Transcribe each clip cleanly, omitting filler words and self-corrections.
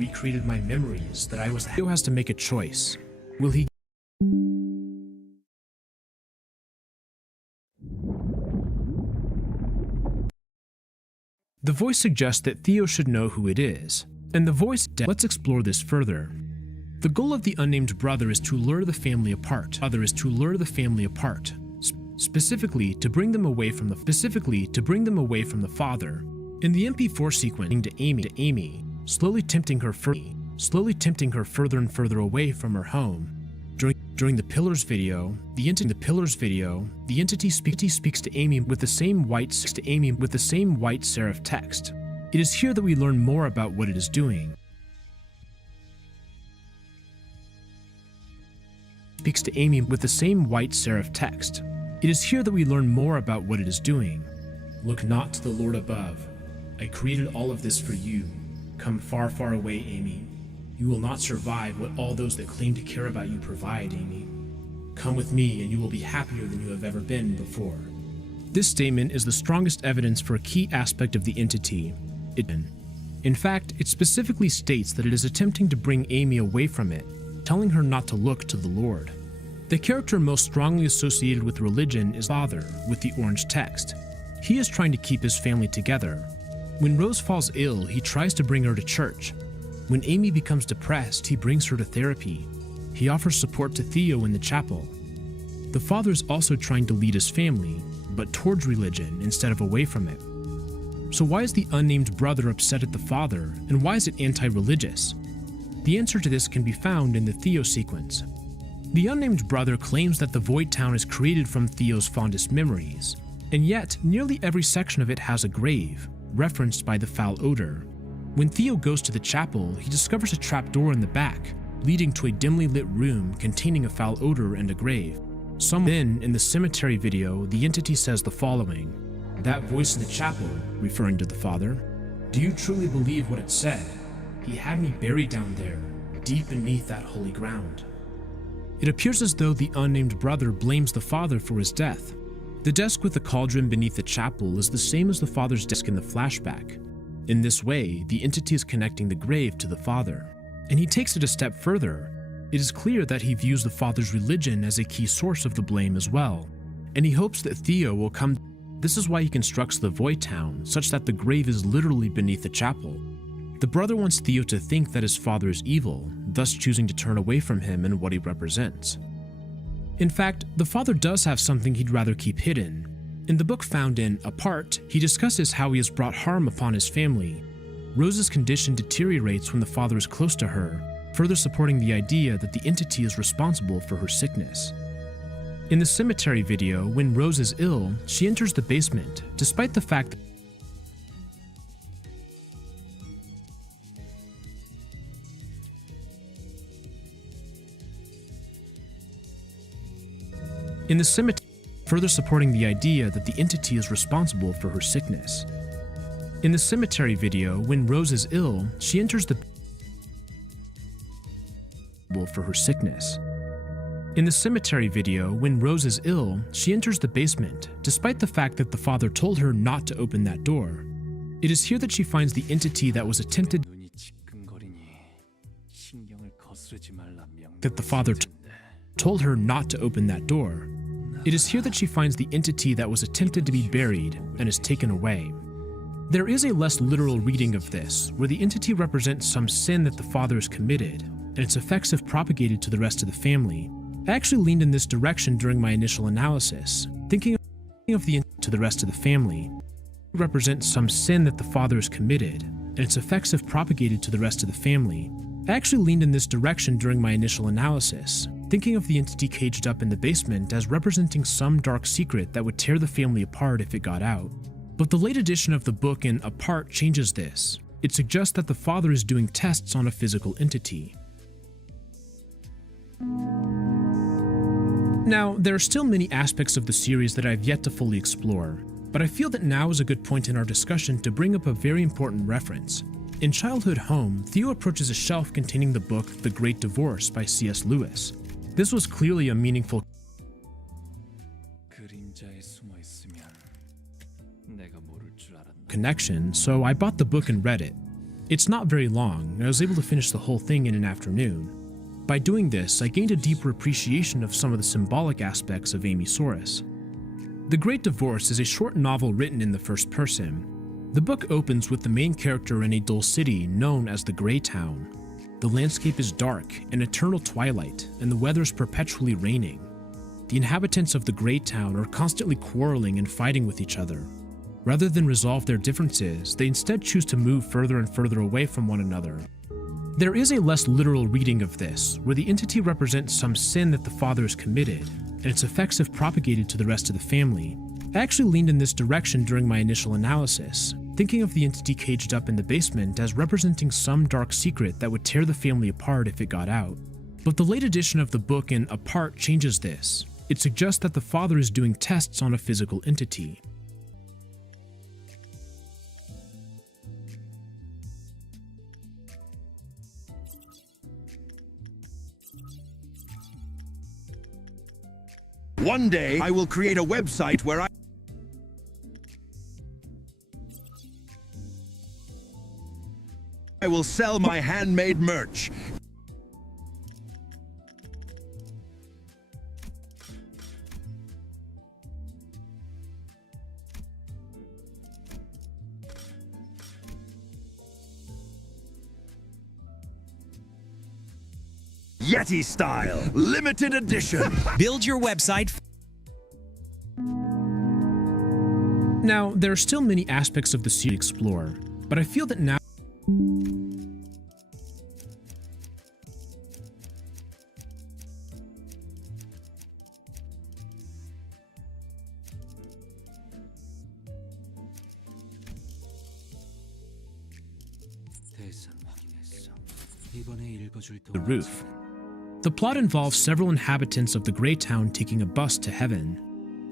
recreated my memories that I was. Theo has to make a choice. Will he? The voice suggests that Theo should know who it is, and the voice. Let's explore this further. The goal of the unnamed brother is to lure the family apart. Specifically to bring them away from the father. In the MP4 sequence, to Amy, slowly tempting her further and further away from her home. During the Pillars video, the entity speaks to Amy with the same white serif text. It is here that we learn more about what it is doing. Speaks to Amy with the same white serif text. It is here that we learn more about what it is doing. Look not to the Lord above. I created all of this for you. Come far, far away, Amy. You will not survive what all those that claim to care about you provide, Amy. Come with me and you will be happier than you have ever been before. This statement is the strongest evidence for a key aspect of the entity. In fact, it specifically states that it is attempting to bring Amy away from it, telling her not to look to the Lord. The character most strongly associated with religion is Father, with the orange text. He is trying to keep his family together. When Rose falls ill, he tries to bring her to church. When Amy becomes depressed, he brings her to therapy. He offers support to Theo in the chapel. The father is also trying to lead his family, but towards religion instead of away from it. So why is the unnamed brother upset at the father, and why is it anti-religious? The answer to this can be found in the Theo sequence. The unnamed brother claims that the Void Town is created from Theo's fondest memories, and yet nearly every section of it has a grave, referenced by the foul odor. When Theo goes to the chapel, he discovers a trapdoor in the back, leading to a dimly lit room containing a foul odor and a grave. Then, in the cemetery video, the entity says the following: "That voice in the chapel," referring to the father, "do you truly believe what it said? He had me buried down there, deep beneath that holy ground." It appears as though the unnamed brother blames the father for his death. The desk with the cauldron beneath the chapel is the same as the father's desk in the flashback. In this way, the entity is connecting the grave to the father. And he takes it a step further. It is clear that he views the father's religion as a key source of the blame as well, and he hopes that Theo will come. This is why he constructs the Void Town, such that the grave is literally beneath the chapel. The brother wants Theo to think that his father is evil, thus choosing to turn away from him and what he represents. In fact, the father does have something he'd rather keep hidden. In the book found in Apart, he discusses how he has brought harm upon his family. Rose's condition deteriorates when the father is close to her, further supporting the idea that the entity is responsible for her sickness. In the cemetery video, when Rose is ill, she enters the basement, despite the fact that further supporting the idea that the entity is responsible for her sickness. In the cemetery video, when Rose is ill, she enters the for her sickness. In the cemetery video, when Rose is ill, she enters the basement, despite the fact that the father told her not to open that door. It is here that she finds the entity that was attempted that the father told her not to open that door. It is here that she finds the entity that was attempted to be buried and is taken away. There is a less literal reading of this, where the entity represents some sin that the father has committed, and its effects have propagated to the rest of the family. I actually leaned in this direction during my initial analysis, thinking of the entity to the rest of the family. It represents some sin that the father has committed, and its effects have propagated to the rest of the family. I actually leaned in this direction during my initial analysis, thinking of the entity caged up in the basement as representing some dark secret that would tear the family apart if it got out. But the late edition of the book in Apart changes this. It suggests that the father is doing tests on a physical entity. Now, there are still many aspects of the series that I've yet to fully explore, but I feel that now is a good point in our discussion to bring up a very important reference. In Childhood Home, Theo approaches a shelf containing the book The Great Divorce by C.S. Lewis. This was clearly a meaningful connection, so I bought the book and read it. It's not very long, and I was able to finish the whole thing in an afternoon. By doing this, I gained a deeper appreciation of some of the symbolic aspects of Amysaurus. The Great Divorce is a short novel written in the first person. The book opens with the main character in a dull city known as the Grey Town. The landscape is dark, an eternal twilight, and the weather's perpetually raining. The inhabitants of the Grey Town are constantly quarreling and fighting with each other. Rather than resolve their differences, they instead choose to move further and further away from one another. There is a less literal reading of this, where the entity represents some sin that the father has committed, and its effects have propagated to the rest of the family. I actually leaned in this direction during my initial analysis, thinking of the entity caged up in the basement as representing some dark secret that would tear the family apart if it got out. But the late edition of the book in Apart changes this. It suggests that the father is doing tests on a physical entity. One day, I will create a website where I will sell my handmade merch. Yeti style, limited edition. Build your website. Now, there are still many aspects of the series to explore, but I feel that now the roof. The plot involves several inhabitants of the Grey Town taking a bus to heaven.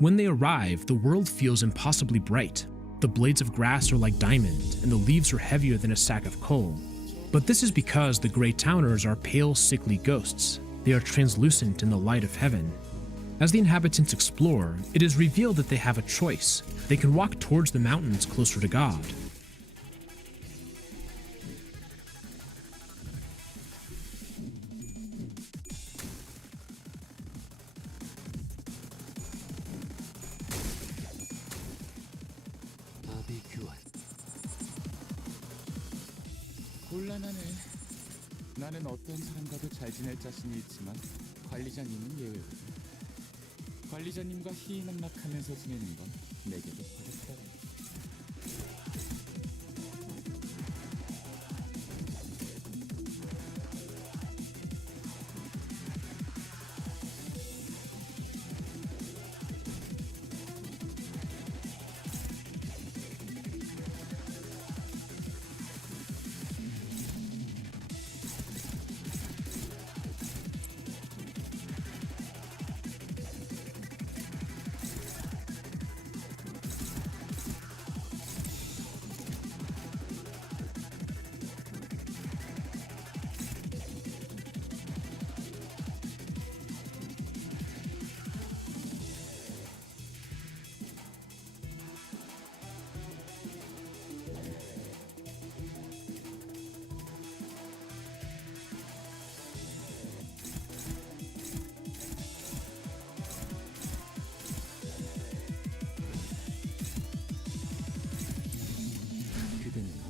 When they arrive, the world feels impossibly bright. The blades of grass are like diamond, and the leaves are heavier than a sack of coal. But this is because the Grey Towners are pale, sickly ghosts. They are translucent in the light of heaven. As the inhabitants explore, it is revealed that they have a choice. They can walk towards the mountains closer to God. 곤란하네. 나는 어떤 사람과도 잘 지낼 자신이 있지만 관리자님은 예외거든. 관리자님과 희희낙낙하면서 지내는 건 내게도 버릇하다.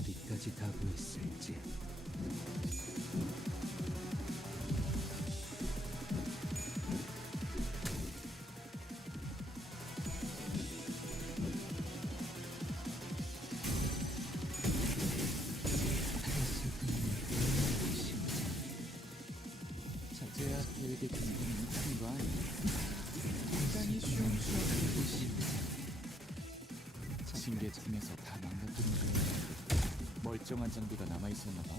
어디까지 가고 있을지. 자제야 계획에 근거는 있는 거 아니야? 굉장히 쉬엄쉬엄 징계팀에서 다 망가뜨린 중인데 멀쩡한 장비가 남아있었나 봐.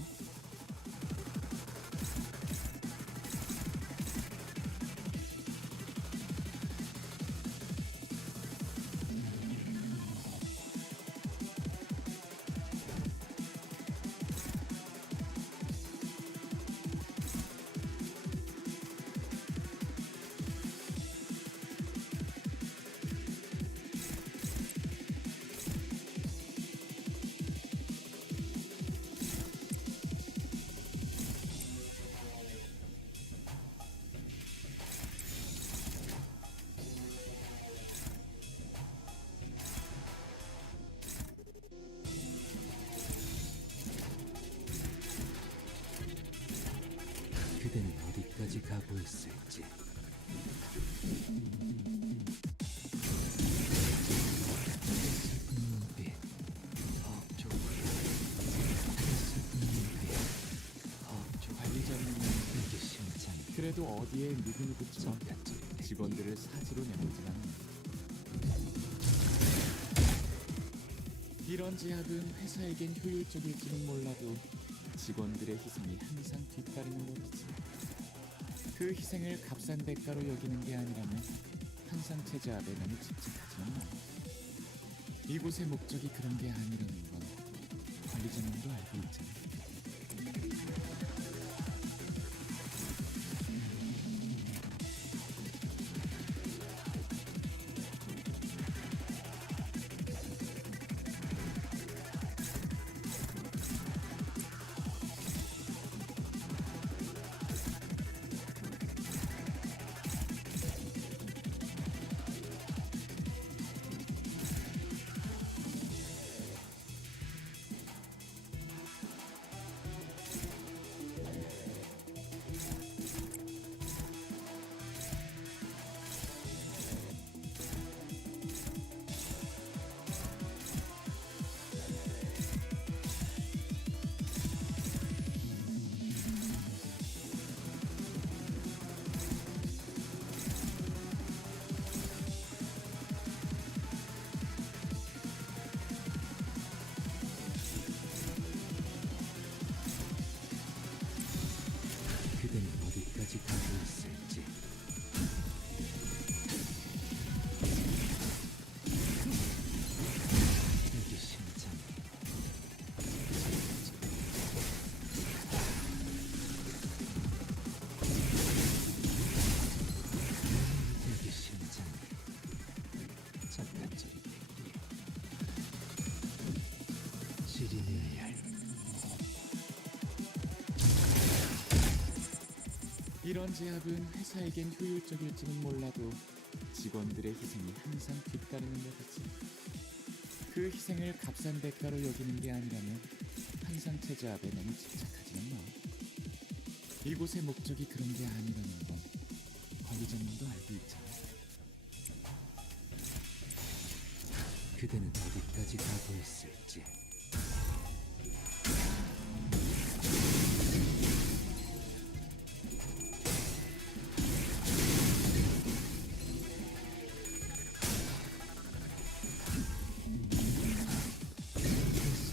어디까지 가고 있을지. 슬픈 눈빛, 업종이야. 슬픈 눈빛, 업종. 관리자님은 이게 심장. 그래도 어디에 누구누구처럼 직원들을 사지로 내보진 않는. 이런 제약은 회사에겐 효율적일지는 몰라도 직원들의 희생이 항상 뒤따르는 법이지. 그 희생을 값싼 대가로 여기는 게 아니라면 항상 체제압에 너무 집착하지는 마. 이곳의 목적이 그런 게 아니라는 건 관리자님도 알고 있잖아. 그대는 어디까지 가고 있을지. 이게 심장. 이게 심장. 잠깐 저리 대기. 지리내야 할. 이런 제압은 회사에겐 효율적일지는 몰라도 직원들의 희생이 항상 뒤따르는 법이지. 그 희생을 값싼 대가로 여기는 게 아니라면 항상 체제압에 너무 집착하지는 마. 이곳의 목적이 그런 게 아니라는 건 관리자님도 알고 있잖아. 그대는 어디까지 가고 있을지.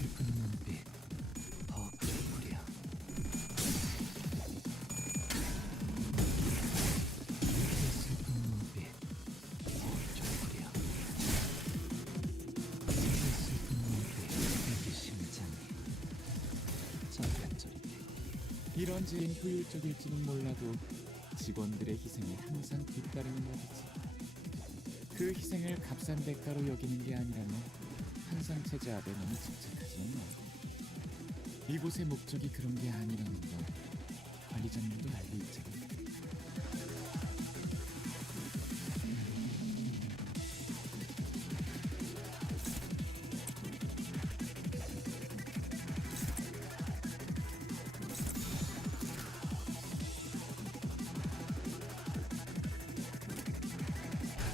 슬픈 눈빛, 업종이야. 슬픈 눈빛, 업종이야. 슬픈 눈빛, 이게 심장이. 잠깐 저리 대기. 이런 제인 효율적일지는 몰라도 직원들의 희생이 항상 뒤따르는 법이지. 그 희생을 값싼 대가로 여기는 게 아니라면 항상 체제압에 너무 집착하지는 마. 이곳의 목적이 그런 게 아니라는 건 관리자님도 알고 있잖아.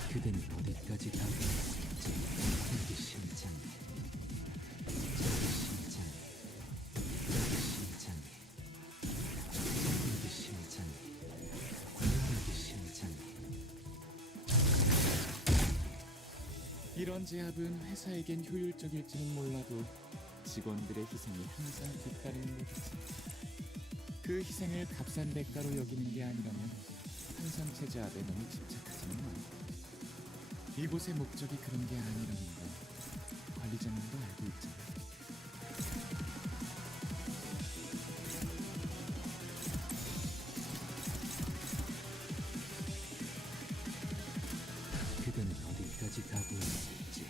그대는 어디까지 가고 있을지. 이게 심장. 이게 심장. 이게 심장. 이게 심장. 이런 제압은 회사에겐 효율적일지는 몰라도 직원들의 희생이 항상 뒤따르는 법이지. 그 희생을 값싼 대가로 여기는 게 아니라면 항상 체제압에 너무 집착하지는 마. 이곳의 목적이 그런 게 아니라는 건 관리자님도 알고 있잖아. 그대는 어디까지 가고 있을지.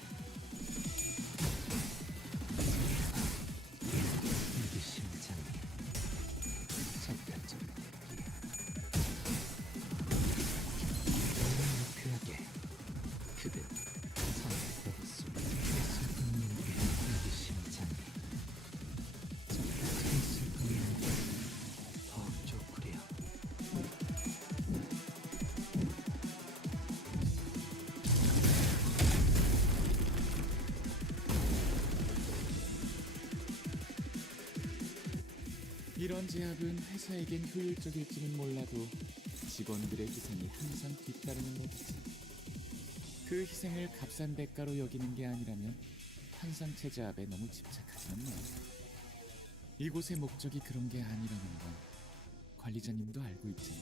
이게 심장. 잠깐 저리 대기. 유쾌하게. 그대 선택받았습니다. 슬픈 눈빛, 이게 심장. 이런 제압은 회사에겐 효율적일지는 몰라도 직원들의 희생이 항상 뒤따르는 법이지. 그 희생을 값싼 대가로 여기는 게 아니라면 환상체 제압에 너무 집착하지는 마. 이곳의 목적이 그런 게 아니라는 건 관리자님도 알고 있잖아.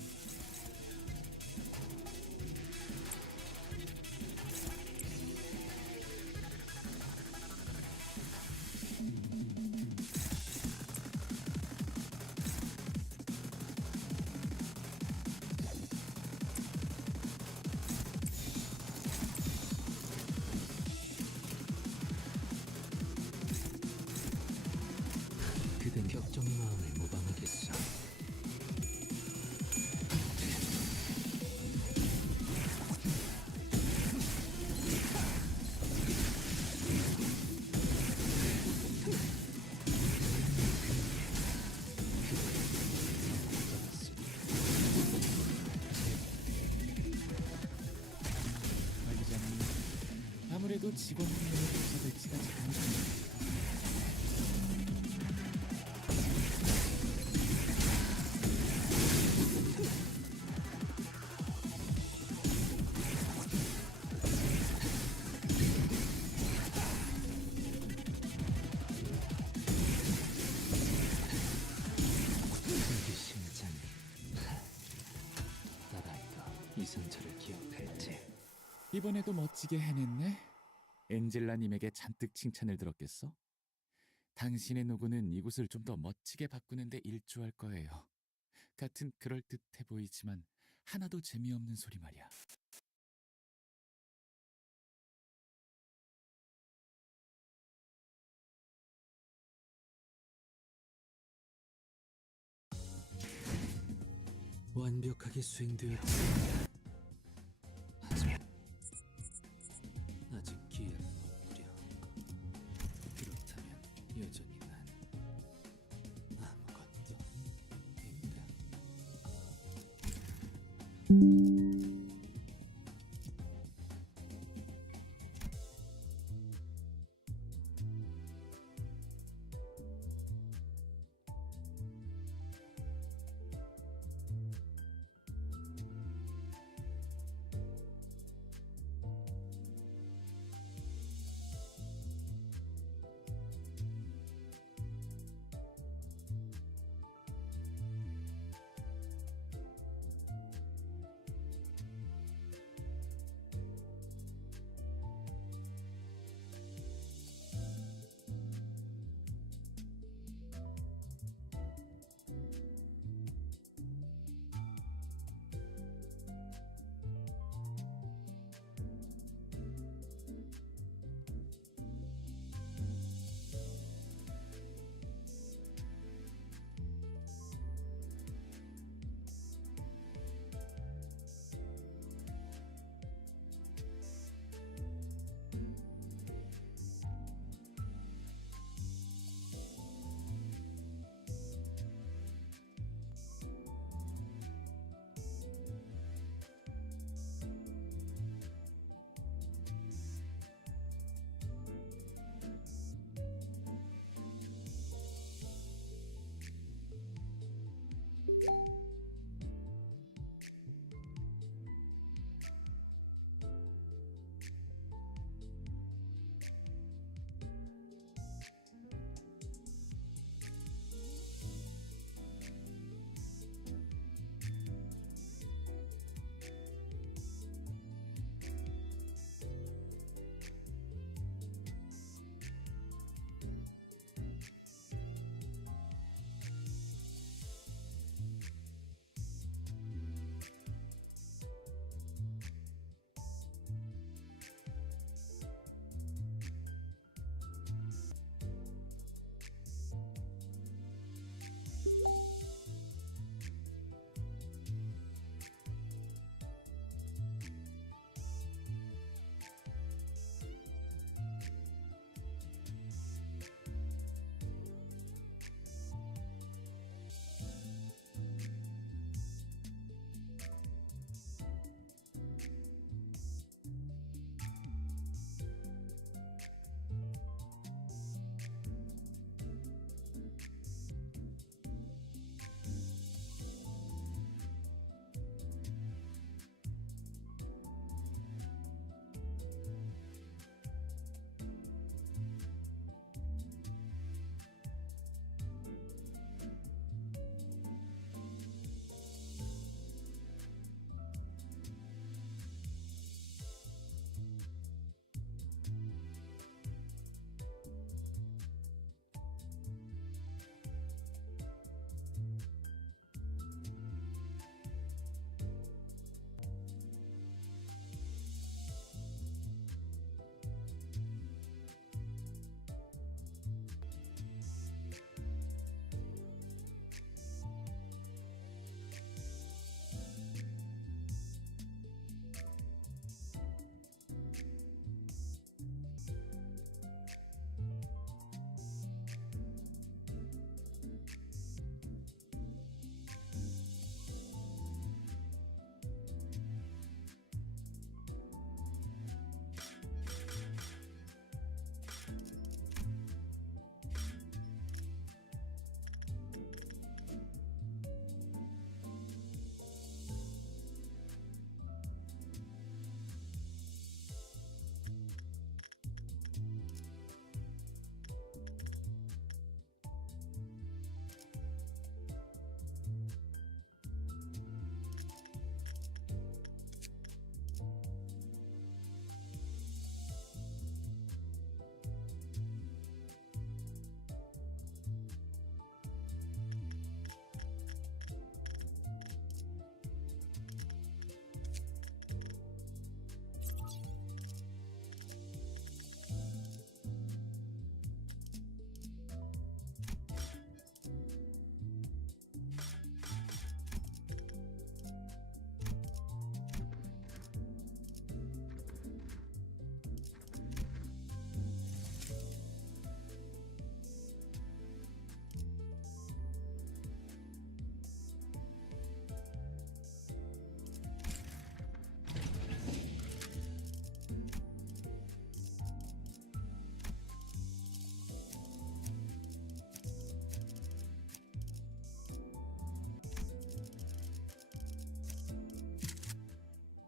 그댄 격정의 마음을 모방하겠어. 관리자님, 아무래도 직원 한 명의 부사될지가 잘 모르겠네. 심장이 나라이가 이 상처를 기억할지. 이번에도 멋지게 해냈네. 엔젤라님에게 잔뜩 칭찬을 들었겠어? 당신의 노고는 이곳을 좀 더 멋지게 바꾸는데 일조할 거예요. 같은 그럴듯해 보이지만 하나도 재미없는 소리 말이야. 완벽하게 수행되었지. 하지만 아직 기회는 없구려. 그렇다면 여전히 난 아무것도 인가.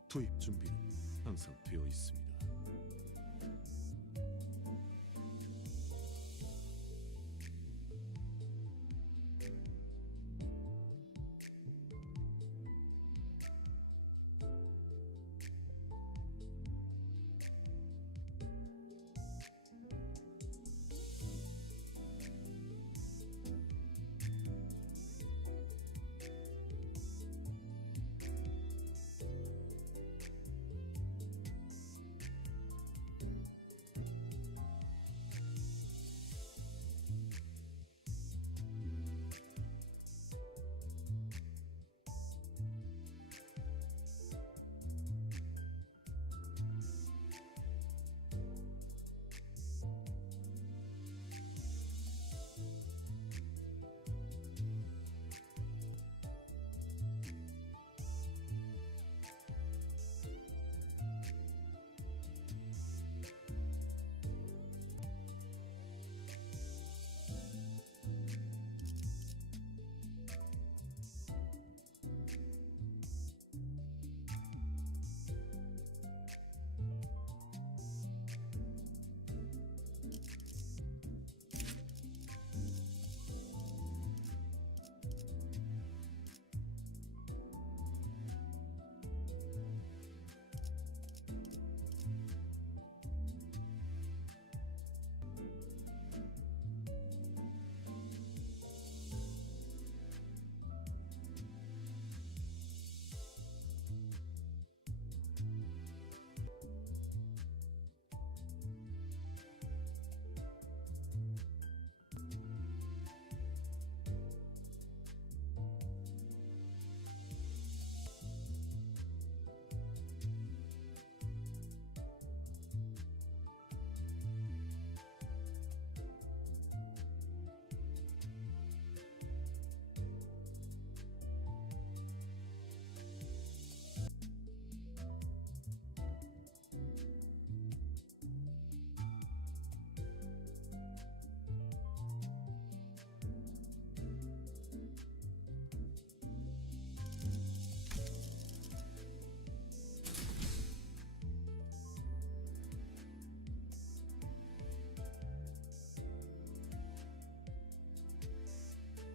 투입 준비는 항상 되어 있습니다.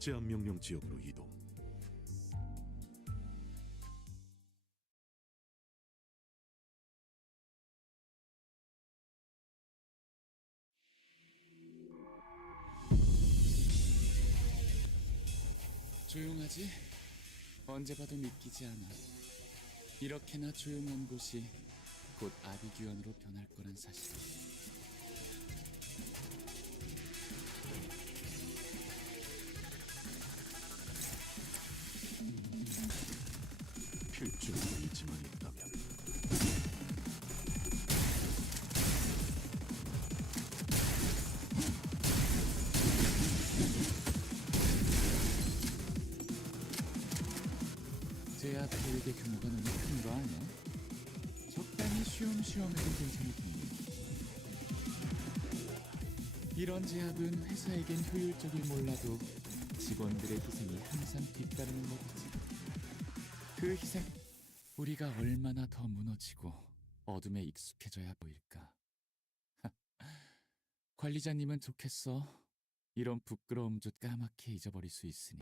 제한 명령 지역으로 이동. 조용하지? 언제 봐도 믿기지 않아. 이렇게나 조용한 곳이 곧 아비규환으로 변할 거란 사실. 필중 의지만 있다면 제야 계획의 규모가 너무 큰 거 아니야? 적당히 쉬엄쉬엄 해도 괜찮을 텐데. 이런 제압은 회사에겐 효율적일 몰라도 직원들의 희생이 항상 뒤따르는 법이지. 그 희생, 우리가 얼마나 더 무너지고 어둠에 익숙해져야 보일까. 관리자님은 좋겠어. 이런 부끄러움 좀 까맣게 잊어버릴 수 있으니.